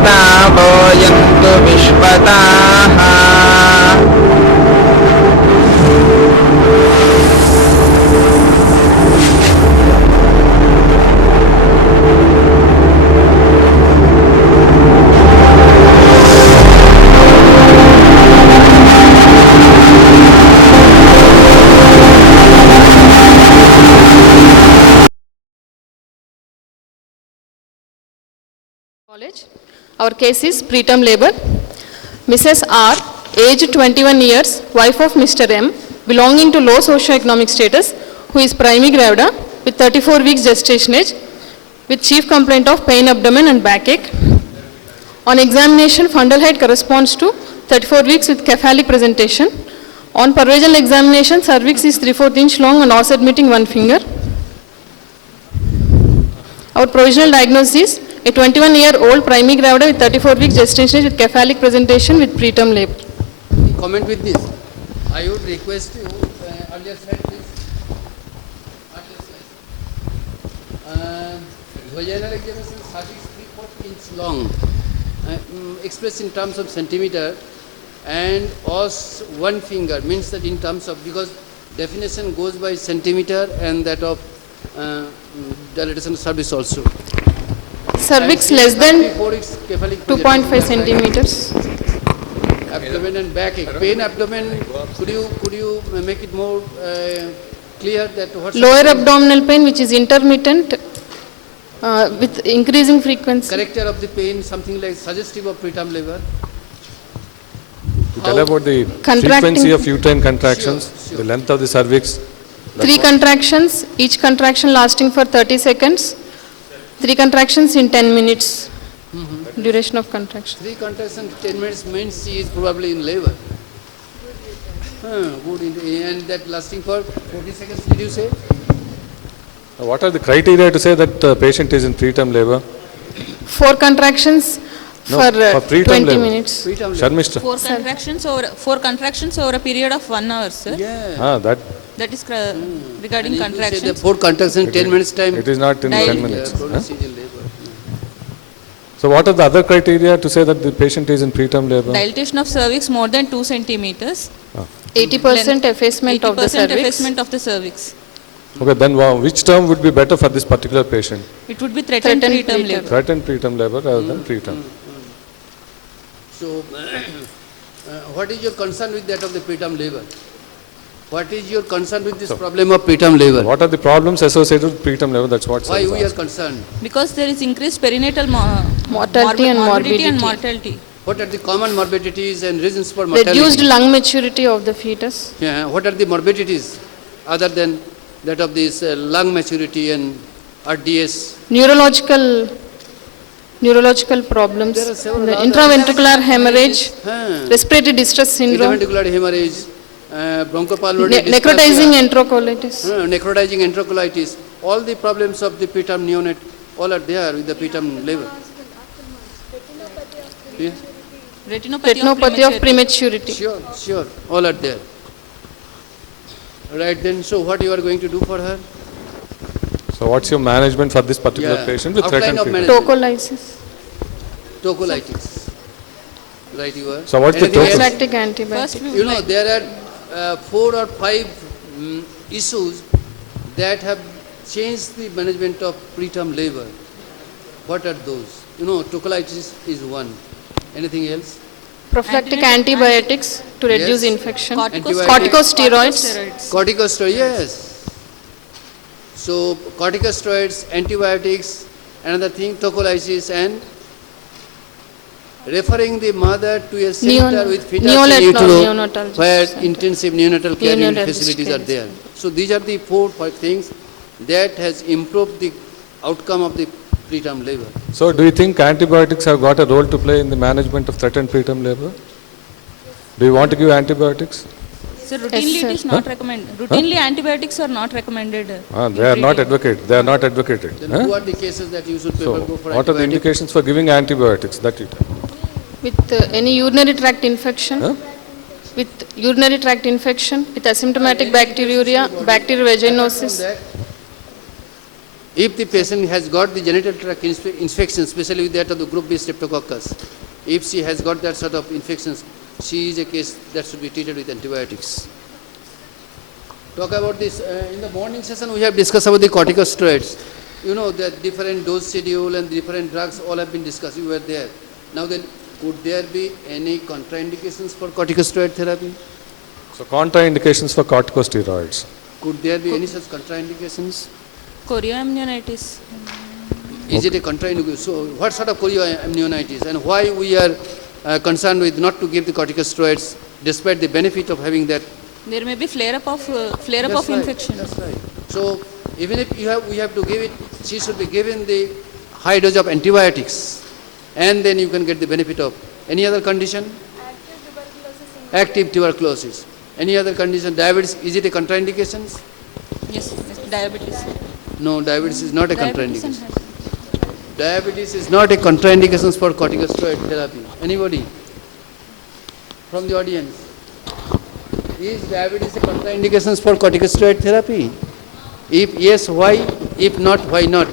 विश्वतापो यन्तु विश्वताः। College. Our case is preterm labor. Mrs. R, aged 21 years, wife of Mr. M, belonging to low socio-economic status, who is primigravida with 34 weeks gestation age, with chief complaint of pain abdomen and backache. On examination, fundal height corresponds to 34 weeks with cephalic presentation. On pervaginal examination, cervix is 3/4 inch long and os admitting one finger. Our provisional diagnosis is a 21-year-old primigravida with 34 weeks gestation age with cephalic presentation with preterm labor. Comment with this. I would request you, earlier slide please. Earlier slide. Vaginal examination, cervix 3/4 inch long, expressed in terms of centimeter, and os one finger, means that in terms of, because definition goes by centimeter and that of dilatation of cervix also. Cervix less than 2.5 centimeters. Abdomen and backache. Pain abdomen, could you make it more clear that what? Lower abdominal pain which is intermittent with increasing frequency. Character of the pain, something like suggestive of preterm labor. Tell about the frequency of uterine contractions, Sure. the length of the cervix. 3 contractions, each contraction lasting for 30 seconds. 3 contractions in 10 minutes. Duration of contraction. 3 contractions, 10 minutes means she is probably in labor. Good. And that lasting for 40 seconds, did you say? What are the criteria to say that the patient is in preterm labor? 4 contractions No, for for preterm 20 labor. minutes. Preterm labor. Sharmishta. Four contractions over a period of 1 hour, sir. Yeah. That is regarding And if you say the contractions. 4 contractions, 10 minutes time. It is not in Dial- 10 minutes. Probably Huh? she is in labor. So what are the other criteria to say that the patient is in preterm labor? Dilatation of cervix more than 2 centimeters. 80% effacement of the 80% cervix. effacement of the cervix. Okay, then which term would be better for this particular patient? It would be threatened Threatened preterm preterm. labor. Threatened preterm labor rather than preterm. So, what is your concern with that of the preterm labor? What is your concern with this problem of preterm labor? What are the problems associated with preterm labor? That's what Why sir is we are asking. concerned? Because there is increased perinatal Mortality and morbidity and morbidity. mortality. What are the common morbidities and reasons for mortality? Reduced lung maturity of the fetus. Yeah, what are the morbidities other than that of this lung maturity and RDS? Neurological problems, There are several the other- intraventricular hemorrhage, Huh. respiratory distress syndrome, Intraventricular hemorrhage, bronchopulmonary necrotizing dysplasia, enterocolitis. necrotizing enterocolitis, all the problems of the preterm neonate, all are there with the preterm labor. Yeah, Retinopathy of prematurity. sure, all are there. Right then, so what you are going to do for her? So what's your management for this particular Yeah. patient with Outline threatened of preterm? management. Tocolysis. Tocolitis. Right, you are. So what's the Anything else? tocal- Prophylactic First, antibiotic. we You would know, like there are 4 or 5 issues that have changed the management of preterm labor. What are those? You know, tocolitis is one. Anything else? Prophylactic antibiotics to reduce Yes. infection. Antibiotics. Corticosteroids. Corticosteroids, yes. So, corticosteroids, antibiotics, another thing, tocolitis, and referring the mother to a center with fetus in neonatal utero where center. intensive neonatal care Neonatal facilities are care. there. So these are the 4 things that has improved the outcome of the preterm labor. So do you think antibiotics have got a role to play in the management of threatened preterm labor? Do you want to give antibiotics? So routinely sir. it is not recommended. Routinely antibiotics are not recommended. They are not advocated. They are not advocated. Then Huh? who are the cases that you should So prefer go for what are the antibiotic? indications for giving antibiotics? That you tell. With any urinary tract infection, Huh? with urinary tract infection, with asymptomatic bacteriuria, bacterial vaginosis, That If the patient has got the genital tract infection, especially with that of the group B streptococcus, if she has got that sort of infections, she is a case that should be treated with antibiotics. Talk about this, in the morning session we have discussed about the corticosteroids. You know that different dose schedule and different drugs all have been discussed, you were there. Now then, could there be any contraindications for corticosteroid therapy? So contraindications for corticosteroids. Could there be any such contraindications? Chorioamnionitis. Is it a contraindication? So what sort of chorioamnionitis and why we are concerned with not to give the corticosteroids despite the benefit of having that? There may be flare-up of That's right, infection. That's right. So even if we have to give it, she should be given the high dose of antibiotics and then you can get the benefit of. Any other condition? Active tuberculosis. Any other condition? Diabetes, is it a contraindication? Yes, diabetes. No, diabetes is not a Diabetes and contraindication. Diabetes is not a contraindication for corticosteroid therapy. Anybody from the audience? Is diabetes a contraindication for corticosteroid therapy? If yes, why? If not, why not?